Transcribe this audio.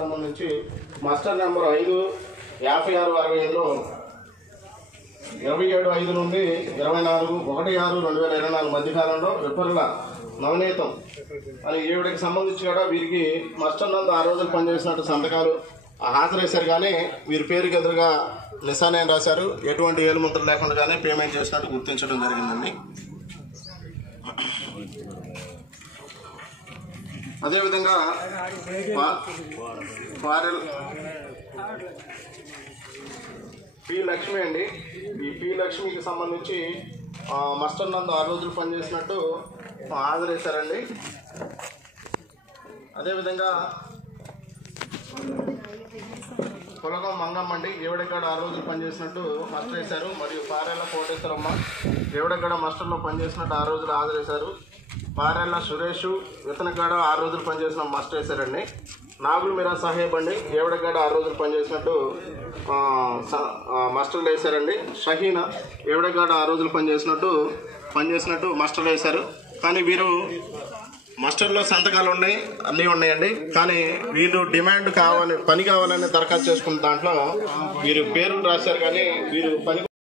సంబంధించి master number 55667లో 27/5 నుండి 24/1/6/2024 మధ్యకాలంలో విపరుల నవనీతం అని ఈవిడికి సంబంధించి కూడా వీరికి మాస్టర్ నందు ఆ రోజులు పనిచేసినట్టు సంతకాలు హాజరేశారు. కానీ వీరి పేరుకి ఎదురుగా నిశానే రాశారు. ఎటువంటి ఏలుముద్ర లేకుండానే పేమెంట్ చేసినట్టు గుర్తించడం జరిగిందండి. అదేవిధంగా పి లక్ష్మి అండి. ఈ పి లక్ష్మికి సంబంధించి మాస్టర్ నందు 6 రోజులు పనిచేసినట్టు హాజరేశారండి. అదేవిధంగా పొలగం మంగమ్మ అండి, ఏవిడెక్కడ 6 రోజులు పనిచేసినట్టు మాస్టర్ వేశారు. మరియు పారెళ్ళ కోటేశ్వరమ్మ ఏవిడెక్కడ మాస్టర్లో పనిచేసినట్టు 6 రోజులు హాజరేశారు. పారెళ్ళ సురేష్ ఇతనికాడ 6 రోజులు పనిచేసిన మాస్టర్ వేశారండి. నాగులు మీరా సాహేబ్ అండి, ఏవిడెక్కడ 6 రోజులు పనిచేసినట్టు మాస్టర్లు వేశారండి. షహీనా ఏవిడెక్కడ 6 రోజులు పనిచేసినట్టు మాస్టర్లు వేశారు. కానీ వీరు మాస్టర్లో సంతకాలు ఉన్నాయి, అన్నీ ఉన్నాయండి. కానీ వీరు డిమాండ్ పని కావాలని దరఖాస్తు చేసుకున్న దాంట్లో వీరు పేర్లు రాశారు. కానీ వీరు పని